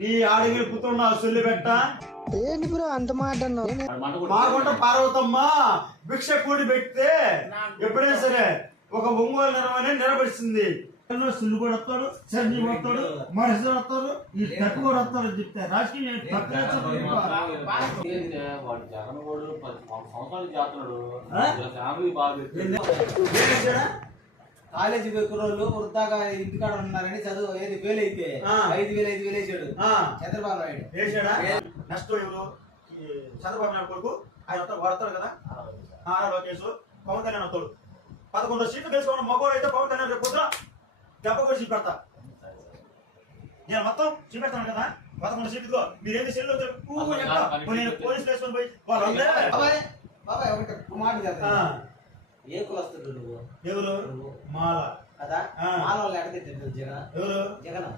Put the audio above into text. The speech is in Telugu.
నీ ఆడగిరి పుత్రుడు సొల్లి పెట్ట ఏంటి బ్రో అంత మాట మాకుంట పార్వతమ్మ భిక్ష కూడి పెడితే ఎప్పుడైనా సరే ఒక ఒంగోలు నిలవని నిలబడిస్తుంది. సుల్లు కూడా వస్తాడు, చంద్రుడు వస్తాడు, మనుషులు వస్తాడు, ఈ తప్పు కూడా వస్తాడు చెప్తే రాజకీయ కాలేజీ కుర్రోళ్ళు వృద్ధాగా ఇంటికాడ ఉన్నారని చదువు ఏది ఫెయిల్ అయితే 5,000 వేసాడు చంద్రబాబు నాయుడు వేసాడా. నెక్స్ట్ ఎవరు చంద్రబాబు నాయుడు కొడుకు ఆయన వాడతాడు కదా ఆరా లోకేష్, పవన్ కళ్యాణ్ వస్తాడు. 11 సీట్లు తెలుసుకోవడం మగవాడు అయితే పవన్ కళ్యాణ్ రేపు పొద్దున దెబ్బ కూడా సీట్ పెడతా. నేను మొత్తం చూపెడతాను కదా 11 సీట్లు మీరేంటి సెల్లు నేను పోలీసు వేసుకొని పోయి బాబాయ్ మాట ఏ కులస్తుడు నువ్వు? ఎవరు మాల కదా మాల వాళ్ళు ఎక్కడ తిట్టారు జగన్ ఎవరు జగన్